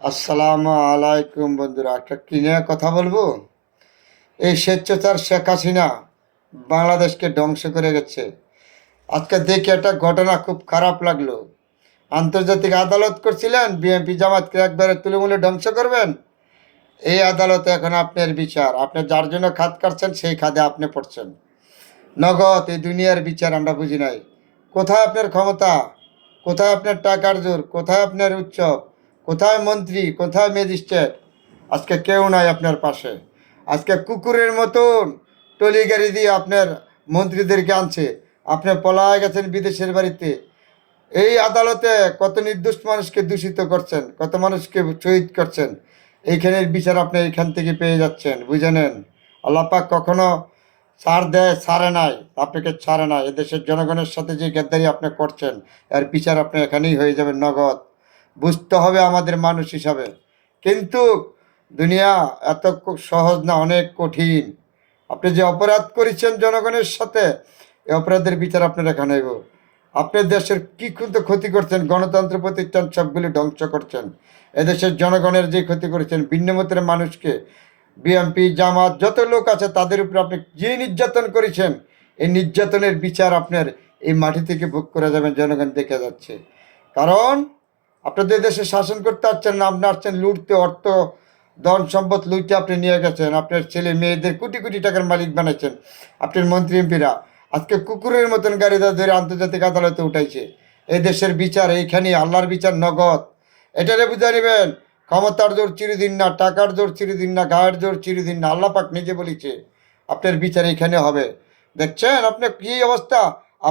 আসসালামু আলাইকুম বন্ধুরা, একটা কিনে কথা বলব? এই স্বেচ্ছাচার শেখ হাসিনা বাংলাদেশকে ধ্বংস করে গেছে। আজকে দেখে একটা ঘটনা খুব খারাপ লাগল। আন্তর্জাতিক আদালত করছিলেন, বিএনপি জামাতকে একবারে তুলে ধ্বংস করবেন। এই আদালতে এখন আপনার বিচার, আপনি যার জন্য খাত কাটছেন, সেই খাদে আপনি পড়ছেন। নগদ, এই দুনিয়ার বিচার আমরা বুঝি নাই। কোথায় আপনার ক্ষমতা? কোথায় আপনার টাকার জোর? কোথায় আপনার উৎসব? কোথায় মন্ত্রী, কোথায় ম্যাজিস্ট্রেট? আজকে কেউ নাই আপনার পাশে। আজকে কুকুরের মতন টলি গাড়ি দিয়ে আপনার মন্ত্রীদেরকে আনছে। আপনি পলায় গেছেন বিদেশের বাড়িতে। এই আদালতে কত নির্দোষ মানুষকে দূষিত করছেন, কত মানুষকে শহীদ করছেন। এইখানের বিচার আপনি এইখান থেকে পেয়ে যাচ্ছেন বুঝে নেন আল্লাপাক কখনো ছাড় দেয়, ছাড়ে নাই, আপনাকে ছাড়ে নাই। এদেশের জনগণের সাথে যে গেদ্দারি আপনি করছেন, এর বিচার আপনি এখানেই হয়ে যাবেন নগদ। বুঝতে হবে আমাদের মানুষ হিসাবে। কিন্তু দুনিয়া এত খুব সহজ না, অনেক কঠিন। আপনি যে অপরাধ করেছেন জনগণের সাথে এই অপরাধের বিচার আপনার এখানে হইব আপনি দেশের কি কিন্তু ক্ষতি করছেন, গণতন্ত্র প্রতিষ্ঠান সবগুলি ধ্বংস করছেন। এদেশের জনগণের যে ক্ষতি করেছেন, ভিন্নমতের মানুষকে বিএমপি জামাত, যত লোক আছে, তাদের উপরে আপনি যে নির্যাতন করেছেন, এই নির্যাতনের বিচার আপনার এই মাটি থেকে ভোগ করে যাবেন জনগণ দেখে যাচ্ছে। কারণ আপনাদের দেশে শাসন করতে পারছেন না, আপনি আসছেন লুটতে, অর্থ, ধন সম্পদ লুটে আপনি নিয়ে গেছেন। আপনার ছেলে মেয়েদের কোটি কোটি টাকার মালিক বানাইছেন। আপনার মন্ত্রী এমপিরা আজকে কুকুরের মতন গাড়িটা ধরে আন্তর্জাতিক আদালতে উঠাইছে। এই দেশের বিচার এইখানে আল্লাহর বিচার নগদ। এটারে বুঝে নেবেন, ক্ষমতার জোর চিরদিন না, টাকার জোর চিরদিন না, গায়ের জোর চিরদিন না, আল্লাহ পাক নিজে বলেছে, আপনার বিচার এখানে হবে। দেখছেন আপনার কি অবস্থা?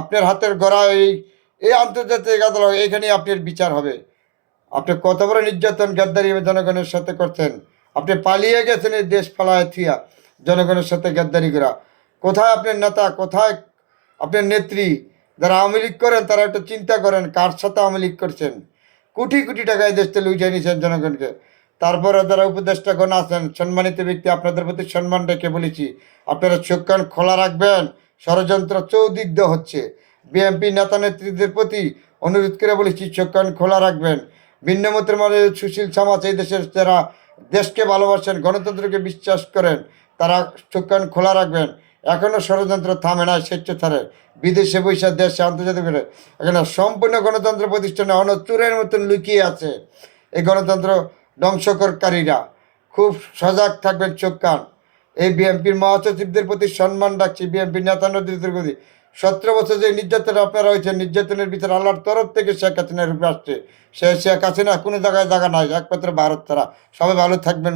আপনার হাতের গড়া এই এই আন্তর্জাতিক আদালত এখানে আপনার বিচার হবে। আপনি কত বড় নির্যাতন, গাদ্দারি জনগণের সাথে করছেন? আপনি পালিয়ে গেছেন এই দেশ পালায় থিয়া জনগণের সাথে গাদ্দারি করা কোথায় আপনার নেতা? কোথায় আপনার নেত্রী? যারা আওয়ামী লীগ করেন, তারা একটু চিন্তা করেন, কার সাথে আওয়ামী লীগ করছেন? কোটি কোটি টাকা এই দেশ থেকে লুইটে নিয়েছেন জনগণকে। তারপরে যারা উপদেষ্টা গণ আছেন, সম্মানিত ব্যক্তি, আপনাদের প্রতি সম্মান রেখে বলেছি, আপনারা চোখ কান খোলা রাখবেন, ষড়যন্ত্র দিয়ে হচ্ছে। বিএনপি নেতা নেত্রীদের প্রতি অনুরোধ করে বলেছি, চোখ কান খোলা রাখবেন। ভিন্নমতের মানে সুশীল সমাজ এই দেশের যারা দেশকে ভালোবাসেন, গণতন্ত্রকে বিশ্বাস করেন, তারা চোখ কান খোলা রাখবেন। এখনও ষড়যন্ত্র থামে না স্বেচ্ছাচারে। বিদেশে বৈশা দেশে আন্তর্জাতিক এখানে সম্পূর্ণ গণতন্ত্র প্রতিষ্ঠানে অন চুরের মতন লুকিয়ে আছে। এই গণতন্ত্র ধ্বংসকরকারীরা। খুব সজাগ থাকবেন চোখ কান। এই বিএনপির মহাসচিবদের প্রতি সম্মান রাখছি। বিএনপির নেতা নেত্রীদের প্রতি সতেরো বছর যে নির্যাতনের আপনারা হয়েছে নির্যাতনের ভিতরে আল্লাহর তরফ থেকে শেখ হাসিনার রূপে আসছে। সে শেখ হাসিনা কোনো জায়গায় জায়গা নাই, একমাত্র ভারত তারা সবাই ভালো থাকবেন